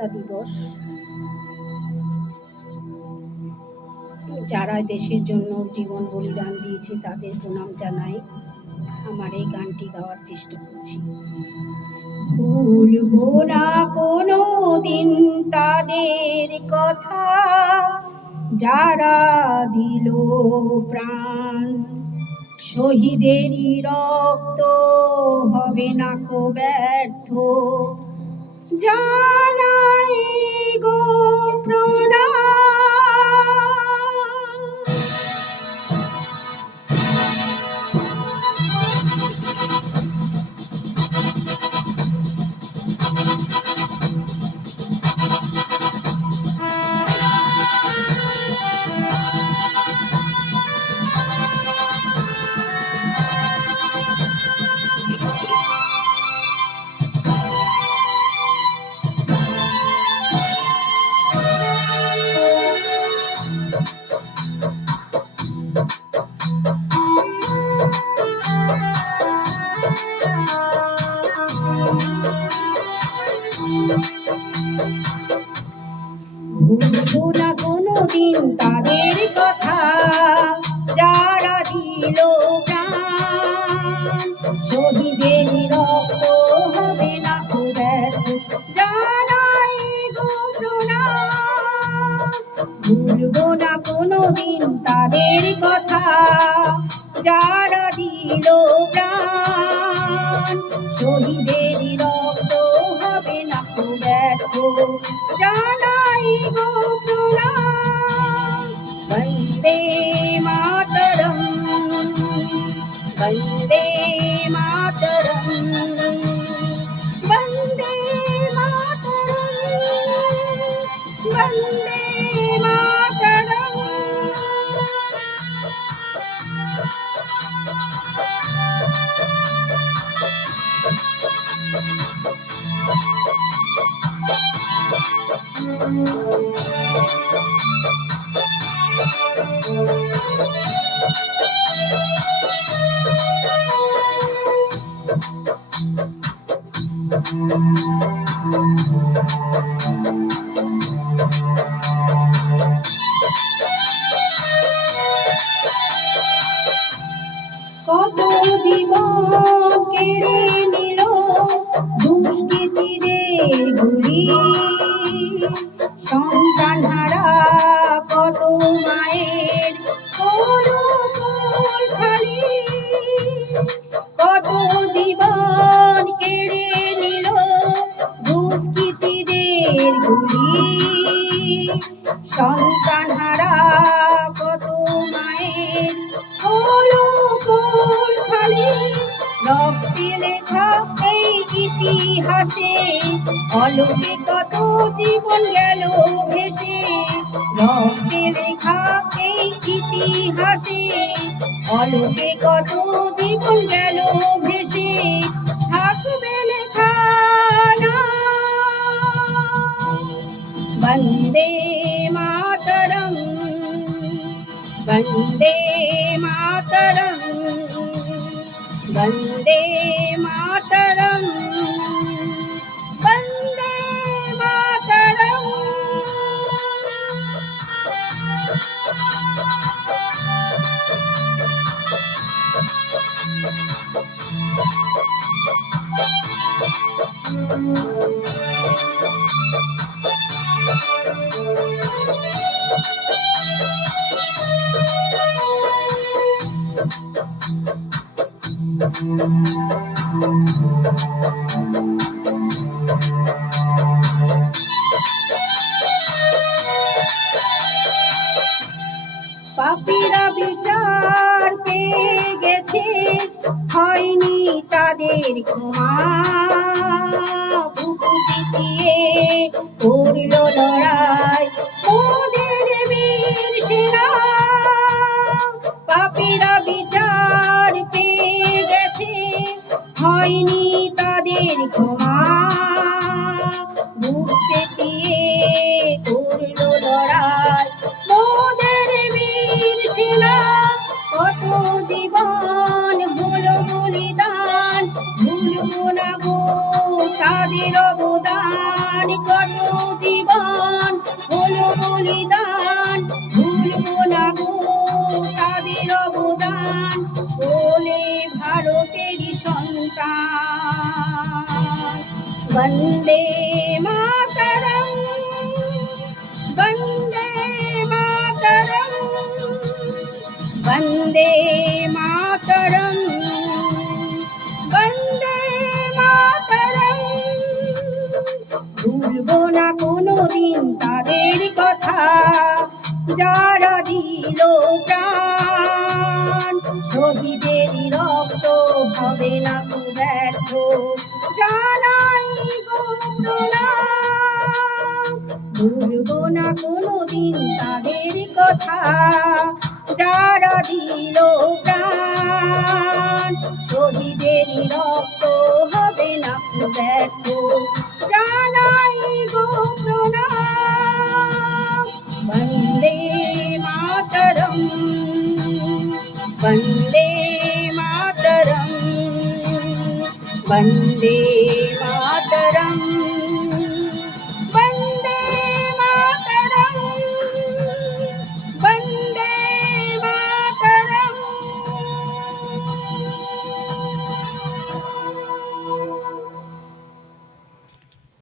স্বাধীনতা দিবস। যারা দেশের জন্য জীবন বলিদান দিয়েছে তাদের প্রণাম জানাই। আমার এই গানটি গাওয়ার চেষ্টা করছি। ভুলবো না কোনো দিন তাদের কথা, যারা দিল প্রাণ। শহীদেরই রক্ত হবে না কো ব্যর্থ, জানাই গো প্রণাম। ভুলবো না কোনোদিন তাদের কথা, যারা দিল প্রাণ। শহীদেরই রক্ত হবে না কো ব্যর্থ, জানাই গো প্রণাম। ভুলবো না কোনোদিন তাদের কথা, যারা দিল প্রাণ। শহীদেরই রক্ত হবে না কো ব্যর্থ, জানাই গো প্রণাম। বন্দে মাতরম, বন্দে মাতরম, বন্দে মাতরম, বন্দে মাতরম। কত জীবন কেড়ে নিল দুষ্কৃতীদের গুলি, সন্তান হারা কত মায়ের হলো কোল খালি। কত জীবন কেড়ে নিল দুষ্কৃতীদের গুলি, সন্তান হারা কত মায়ের হলো কোল খালি। রক্তে লেখা এই ইতিহাসে অলোকে কত জীবন গেল ভেসে। রক্তে লেখা এই ইতিহাসে অলোকে কত জীবন গেল ভেসে। থাকবে লেখা নাম। বন্দে মাতরম, বন্দে মাতরম, বন্দে মাতরম, বন্দে মাতরম। পাপীরা বিচার পেয়ে গেছে, হয়নি তাদের ক্ষমা। বুক চিতিয়ে করল লড়াই মোদের বীর সেনা। পাপীরা বিচার পেয়ে গেছে, হয়নি তাদের ক্ষমা। বুক চিতিয়ে করল লড়াই মোদের বীর সেনা। কত জীবন হলো বলিদান, ভুলবো না গো তাদের অবদান। কত জীবন হলো বলিদান, ভুলবো না গো তাদের অবদান, বলে ভারতেরই সন্তান। বন্দে মাতরম, বন্দে মাতরম, বন্দে মাতরম, বন্দে মাতরম। ভুলবো না কোনোদিন তাদের কথা, যারা দিল প্রাণ, শহীদেরই রক্ত হবে না তো ব্যর্থ, জানাই গো প্রণাম। ভুলবো না কোনোদিন তাদের কথা, যারা দিল প্রাণ, শহীদেরই রক্ত হবে না তো ব্যর্থ, জানাই গো প্রণাম। বন্দে মাতরম, বন্দে মাতরম, বন্দে মাতরম।